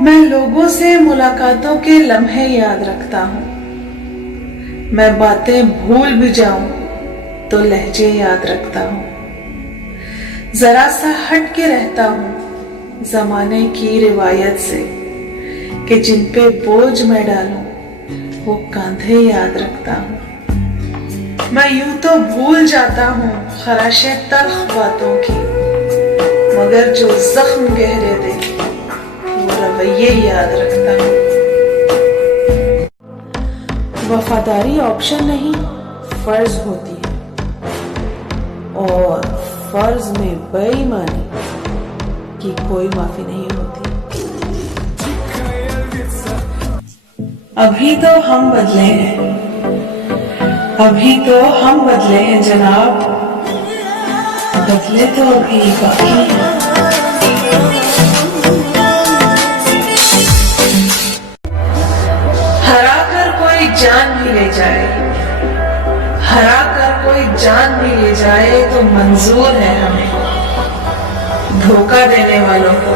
मैं लोगों से मुलाकातों के लम्हे याद रखता हूँ। मैं बातें भूल भी जाऊं तो लहजे याद रखता हूँ। जरा सा हट के रहता हूँ जमाने की रिवायत से, कि जिन पे बोझ मैं डालूं वो कांधे याद रखता हूँ। मैं यूं तो भूल जाता हूँ खराशे तल्ख बातों की, मगर जो जख्म गहरे दे वो रवैये याद रखता हूँ। वफादारी ऑप्शन नहीं फर्ज होती है, और फर्ज में बेईमानी की कोई माफी नहीं होती। अभी तो हम बदले हैं, अभी तो हम बदले हैं जनाब, बदले तो अभी बाकी हैं। हरा कर कोई जान भी ले जाए, हरा कर कोई जान भी ले जाए तो मंजूर है हमें। धोखा देने वालों को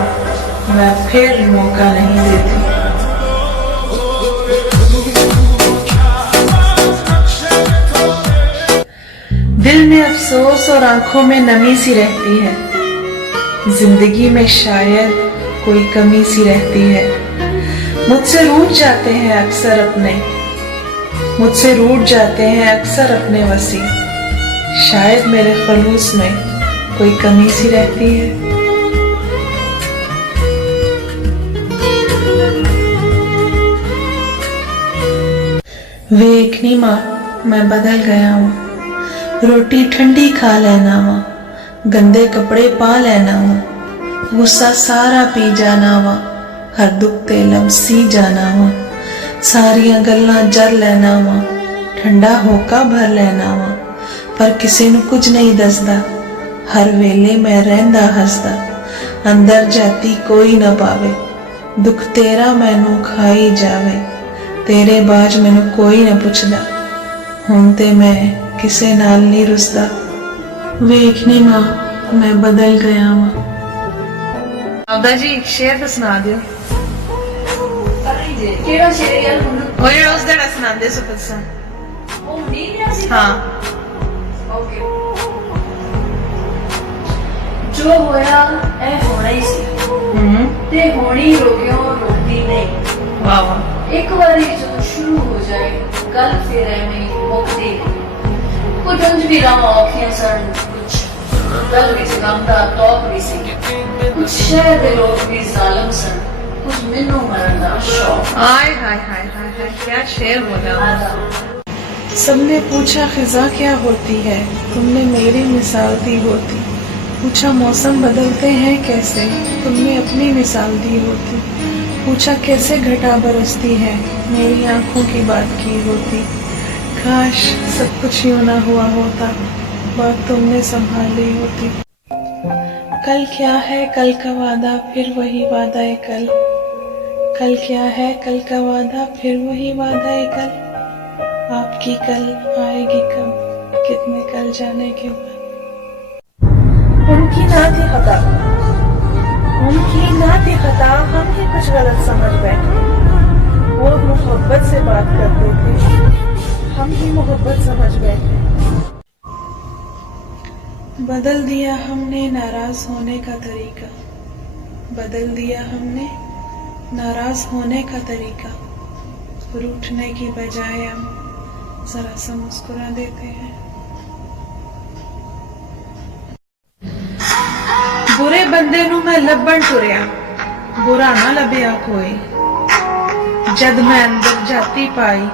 मैं फिर मौका नहीं देती। दिल में अफसोस और आंखों में नमी सी रहती है, जिंदगी में शायद कोई कमी सी रहती है। मुझसे रूठ जाते हैं अक्सर अपने, मुझसे रूठ जाते हैं अक्सर अपने वसी, शायद मेरे खलूस में कोई कमी सी रहती है। वेखनी माँ मैं बदल गया हूँ, रोटी ठंडी खा लेना वा, गंदे कपड़े पा लेना वा, गुस्सा सारा पी जाना वा, हर दुख ते लमसी जाना वा, सारिया गल्लां जर लेना वा, ठंडा होका भर लेना वा, पर किसी नू कुछ नहीं दसदा, हर वेले मैं रहंदा हसदा, अंदर जाती कोई ना पावे, दुख तेरा मैनू खाई जावे, तेरे बाज मैनू कोई ना पुछदा, हुण ते मैं किसे नाल नहीं रुसदा। वेखनी मां मैं बदल गया वां। आबदा जी शेर तो सुना दियो। केड़ा शेर यार हुण ओ जेड़ा उस दिन सुनांदे सो तुसां। ओ नहीं लिया सी। हां ओके। जो होया ए होना ही सी ते होनी रोकियो रोकती नहीं। वाह वाह। एक बारी जो शुरू हो जाए गल फिर में मुक्ति, कुछ उंज भी राह औखियां सन, कुछ गल विच गम दा तौक भी सी, कुछ शहर दे लोग भी जालिम सन, कुछ मिन्नू मरन दा शौक। हाय हाय हाय हाय हाय क्या शेर बोला। आदा सबने पूछा खिजा क्या होती है, तुमने मेरी मिसाल दी होती, पूछा मौसम बदलते हैं कैसे, तुमने अपनी मिसाल दी होती, पूछा कैसे घटा बरसती है, मेरी आंखों की बात की होती, काश सब कुछ यूं ना हुआ होता, बात तुमने संभाल ली होती। कल क्या है कल का वादा फिर वही वादा है कल, कल क्या है कल का वादा फिर वही वादा है कल, आपकी कल आएगी कब कितने कल जाने के बाद। उनकी ना थी खता, उनकी ना थी खता, हम ही कुछ गलत समझ बैठे, वो मोहब्बत से बात करते थे, हम ही मोहब्बत समझ बैठे। बदल दिया हमने नाराज होने का तरीका, बदल दिया हमने नाराज होने का तरीका, रूठने की बजाय हम जरा सा मुस्कुरा देते हैं। बुरे बंदे नू मैं लभण तुरिया, बुरा ना लभ्या कोई, जद मैं अंदर जाती पाई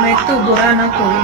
मैं तो बुरा ना कोई।